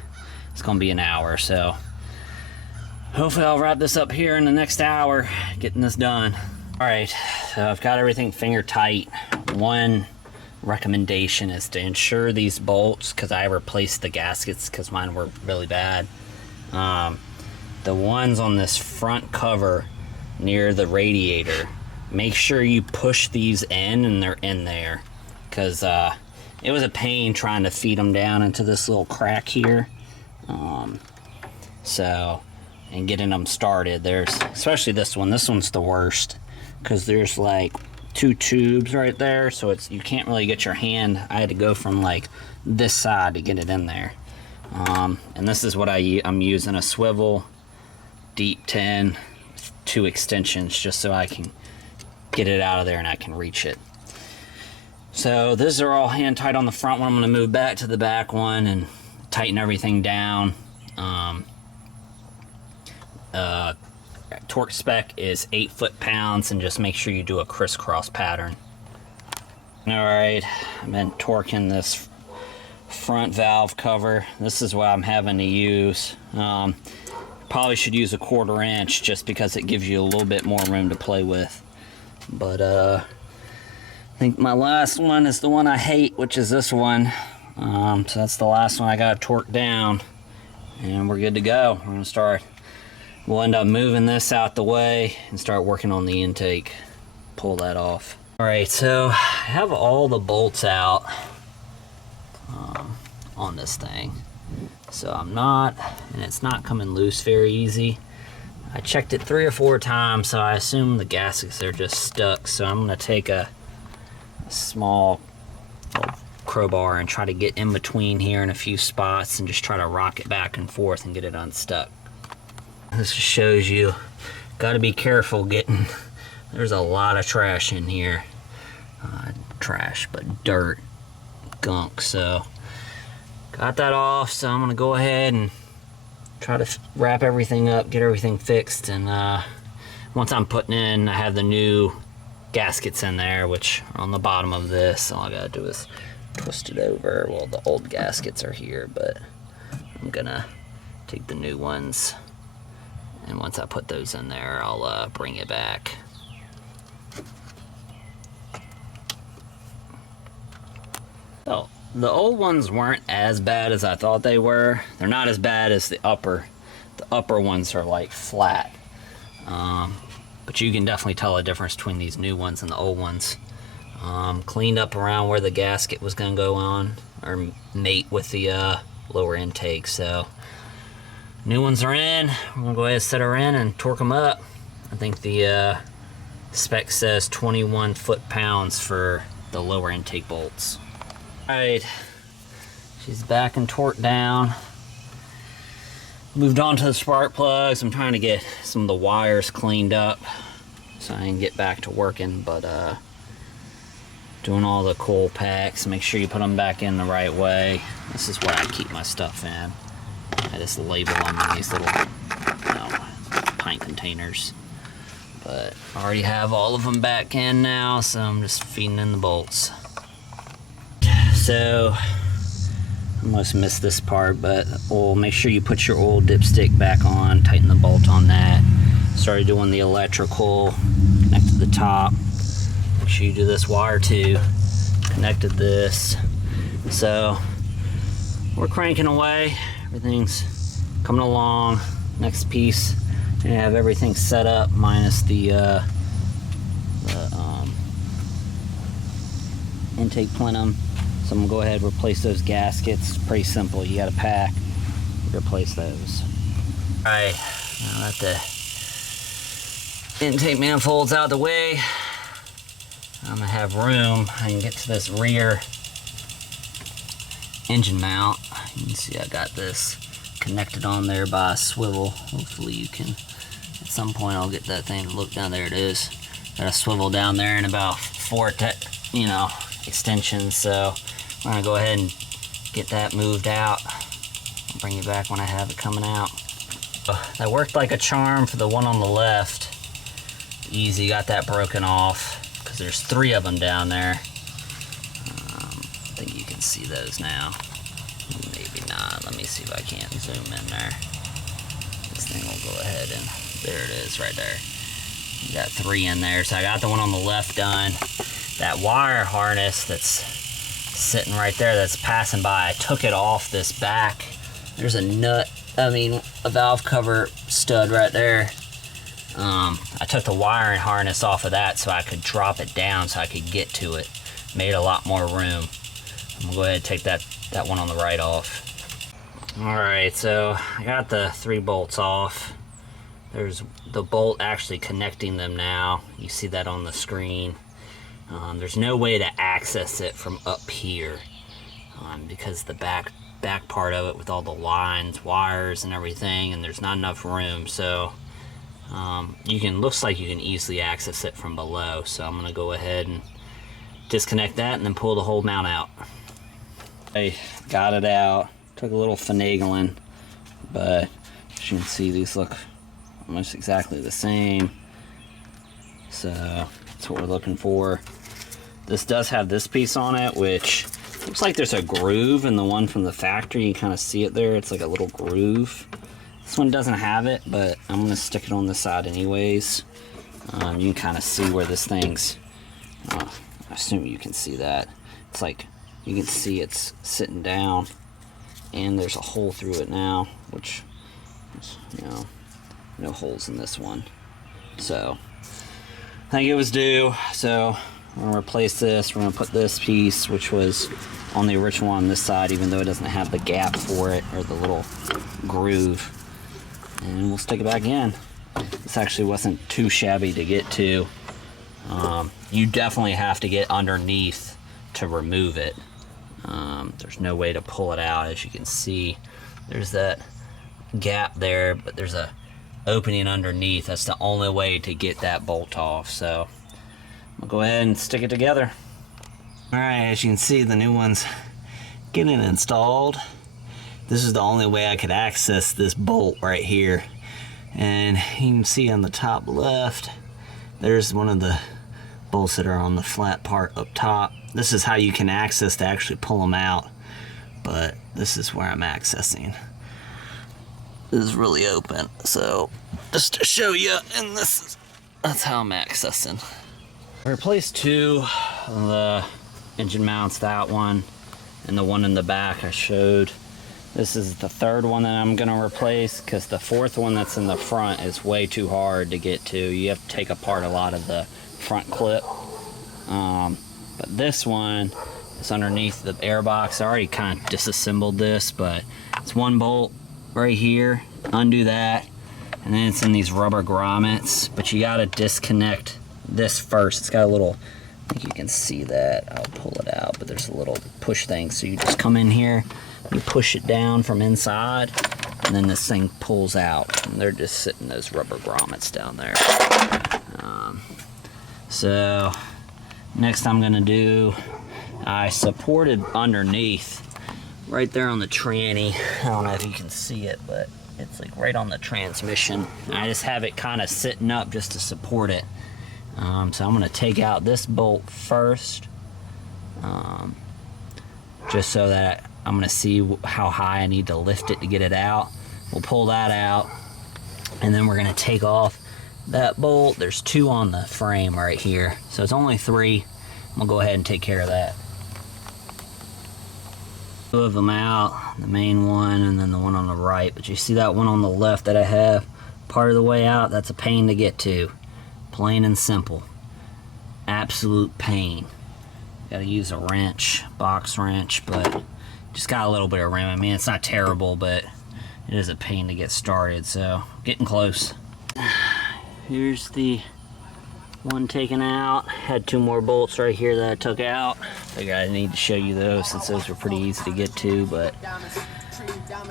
an hour. So hopefully I'll wrap this up here in the next hour, getting this done. All right, so I've got everything finger tight. One recommendation is to ensure these bolts, because I replaced the gaskets because mine were really bad. The ones on this front cover near the radiator, make sure you push these in and they're in there, because it was a pain trying to feed them down into this little crack here. And getting them started, especially this one's the worst, because there's like 2 tubes right there, so you can't really get your hand. I had to go from like this side to get it in there. And this is what I'm using, a swivel deep 10 with 2 extensions, just so I can get it out of there and I can reach it. So these are all hand tight on the front one. I'm going to move back to the back one and tighten everything down. Torque spec is 8 foot-pounds, and just make sure you do a crisscross pattern. Alright, I've been torquing this front valve cover. This is what I'm having to use. Probably should use a 1/4 inch, just because it gives you a little bit more room to play with. But I think my last one is the one I hate, which is this one. So that's the last one I got to torque down, and we're good to go. We're gonna start. We'll end up moving this out the way and start working on the intake. Pull that off. All right, so I have all the bolts out on this thing. So it's not coming loose very easy. I checked it 3 or 4 times, so I assume the gaskets are just stuck. So I'm gonna take a small crowbar and try to get in between here in a few spots and just try to rock it back and forth and get it unstuck. This just shows you, got to be careful getting, there's a lot of trash in here. Trash, but dirt, gunk. So got that off, so I'm gonna go ahead and try to wrap everything up, get everything fixed, and once I'm putting in, I have the new gaskets in there, which are on the bottom of this. All I gotta do is twist it over. Well, the old gaskets are here, but I'm gonna take the new ones, and once I put those in there, I'll bring it back. Oh, the old ones weren't as bad as I thought they were. They're not as bad as the upper. The upper ones are like flat. But you can definitely tell a difference between these new ones and the old ones. Cleaned up around where the gasket was gonna go on, or mate with the lower intake. So new ones are in. We're gonna go ahead and set her in and torque them up. I think the spec says 21 foot-pounds for the lower intake bolts. Alright, she's back and torqued down. Moved on to the spark plugs. I'm trying to get some of the wires cleaned up so I can get back to working, but doing all the coil packs. Make sure you put them back in the right way. This is where I keep my stuff in. I just label them in these little, pint containers. But I already have all of them back in now, so I'm just feeding in the bolts. So, I almost missed this part, but make sure you put your oil dipstick back on, tighten the bolt on that. Started doing the electrical, connected the top. Make sure you do this wire too. Connected this. So, we're cranking away. Everything's coming along. Next piece, I have everything set up minus the intake plenum. So I'm gonna go ahead and replace those gaskets. Pretty simple. You got a pack, replace those. All right, now that the intake manifold's out of the way, I'm gonna have room. I can get to this rear engine mount. You can see I got this connected on there by a swivel. Hopefully you can, at some point I'll get that thing to look down. There it is. Got a swivel down there and about 4 extensions. So I'm gonna go ahead and get that moved out. I'll bring you back when I have it coming out. That worked like a charm for the one on the left. Easy, got that broken off because there's 3 of them down there. I think you can see those now. Maybe not. Let me see if I can't zoom in there. This thing will go ahead and there it is right there. You got 3 in there. So I got the one on the left done. That wire harness that's sitting right there that's passing by, I took it off this back. There's a a valve cover stud right there. I took the wiring harness off of that so I could drop it down so I could get to it. Made a lot more room. I'm gonna go ahead and take that one on the right off. Alright, so I got the 3 bolts off. There's the bolt actually connecting them now. You see that on the screen. There's no way to access it from up here because the back part of it with all the lines, wires, and everything, and there's not enough room. So looks like you can easily access it from below. So I'm gonna go ahead and disconnect that and then pull the whole mount out. I got it out. Took a little finagling, but as you can see, these look almost exactly the same. So that's what we're looking for. This does have this piece on it, which looks like there's a groove in the one from the factory. You kind of see it there. It's like a little groove. This one doesn't have it, but I'm going to stick it on the side anyways. You can kind of see where this thing's, I assume you can see that. It's like, you can see it's sitting down, and there's a hole through it now, which, no holes in this one. So, I think it was due, so we're going to replace this. We're going to put this piece, which was on the original on this side, even though it doesn't have the gap for it, or the little groove, and we'll stick it back in. This actually wasn't too shabby to get to. You definitely have to get underneath to remove it. There's no way to pull it out. As you can see, there's that gap there, but there's a opening underneath. That's the only way to get that bolt off. So I'll go ahead and stick it together. All right, as you can see, the new one's getting installed. This is the only way I could access this bolt right here. And you can see on the top left, there's one of the bolts that are on the flat part up top. This is how you can access to actually pull them out, but this is where I'm accessing. This is really open, so just to show you, and that's how I'm accessing. I replaced two of the engine mounts, that one and the one in the back I showed. This is the third one that I'm gonna replace, because the fourth one that's in the front is way too hard to get to. You have to take apart a lot of the front clip. But this one is underneath the airbox. I already kind of disassembled this, but it's one bolt right here. Undo that, and then it's in these rubber grommets. But you gotta disconnect this first. It's got a little, I think you can see that. I'll pull it out, but there's a little push thing. So you just come in here, you push it down from inside, and then this thing pulls out. And they're just sitting those rubber grommets down there. So next I'm gonna do, I supported underneath right there on the tranny. I don't know if you can see it, but it's like right on the transmission. And I just have it kind of sitting up just to support it. So I'm gonna take out this bolt first, just so that I'm gonna see how high I need to lift it to get it out. We'll pull that out, and then we're gonna take off that bolt. There's two on the frame right here, so it's only three. I'm gonna go ahead and take care of that. Two of them out, the main one and then the one on the right. But you see that one on the left that I have part of the way out? That's a pain to get to. Plain and simple. Absolute pain. Gotta use a wrench, box wrench, but just got a little bit of room. I mean, it's not terrible, but it is a pain to get started, so getting close. Here's the one taken out. Had two more bolts right here that I took out. Figured I need to show you those since those were pretty easy to get to, but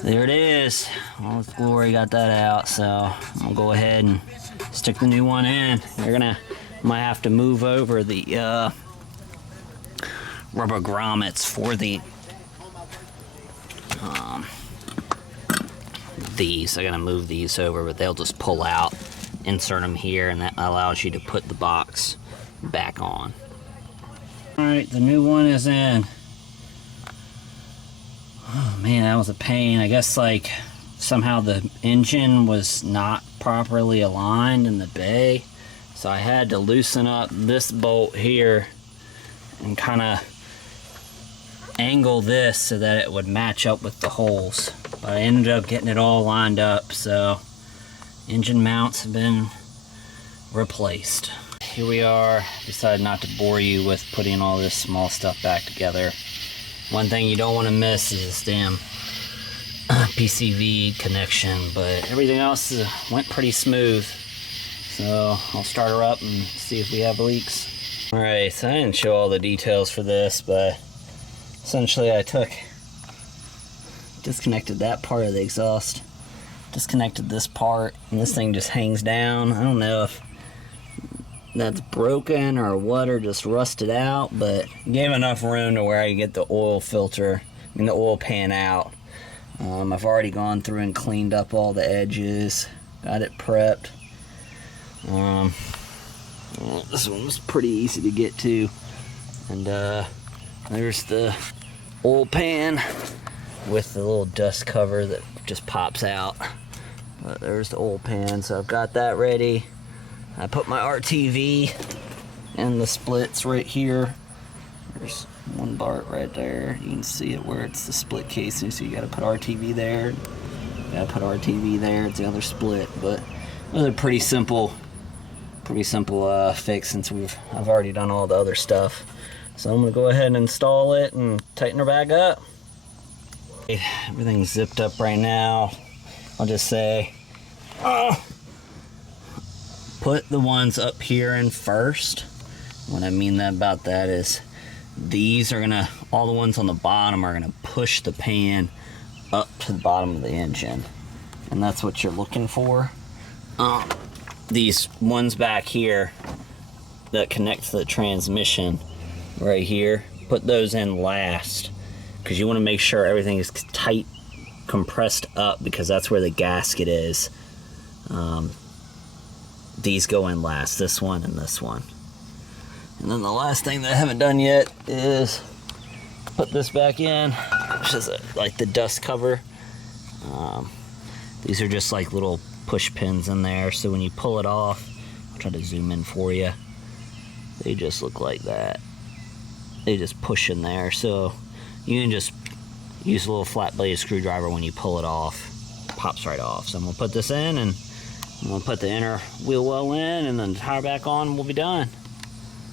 there it is. All with glory, got that out. So I'm gonna go ahead and stick the new one in. Might have to move over the rubber grommets for the these. I gotta move these over, but they'll just pull out. Insert them here, and that allows you to put the box back on. Alright, the new one is in. Oh man, that was a pain. I guess like somehow the engine was not properly aligned in the bay, so I had to loosen up this bolt here and kind of angle this so that it would match up with the holes. But I ended up getting it all lined up, so engine mounts have been replaced. Here we are. Decided not to bore you with putting all this small stuff back together. One thing you don't want to miss is this damn PCV connection, but everything else went pretty smooth. So I'll start her up and see if we have leaks. Alright, so I didn't show all the details for this, but essentially I disconnected that part of the exhaust, disconnected this part, and this thing just hangs down. I don't know if that's broken or what, or just rusted out, but gave enough room to where I can get the oil filter, the oil pan out. I've already gone through and cleaned up all the edges, got it prepped. This one was pretty easy to get to, and there's the oil pan with the little dust cover that just pops out. But there's the oil pan, so I've got that ready. I put my RTV and the splits right here. There's one bar right there. You can see it where it's the split casing, so you gotta put RTV there. You gotta put RTV there, it's the other split. But another pretty simple fix since I've already done all the other stuff. So I'm gonna go ahead and install it and tighten her back up. Everything's zipped up right now. I'll just say, put the ones up here in first. What I mean about that is these are gonna, all the ones on the bottom are gonna push the pan up to the bottom of the engine. And that's what you're looking for. these ones back here that connect to the transmission right here, put those in last, because you want to make sure everything is tight, compressed up, because that's where the gasket is. These go in last, this one and this one. And then the last thing that I haven't done yet is put this back in, which is like the dust cover. These are just like little push pins in there, so when you pull it off, I'll try to zoom in for you, they just look like that. They just push in there, so you can just use a little flat blade screwdriver when you pull it off. It pops right off. So I'm gonna put this in, and I'm gonna put the inner wheel well in, and then the tire back on, and we'll be done.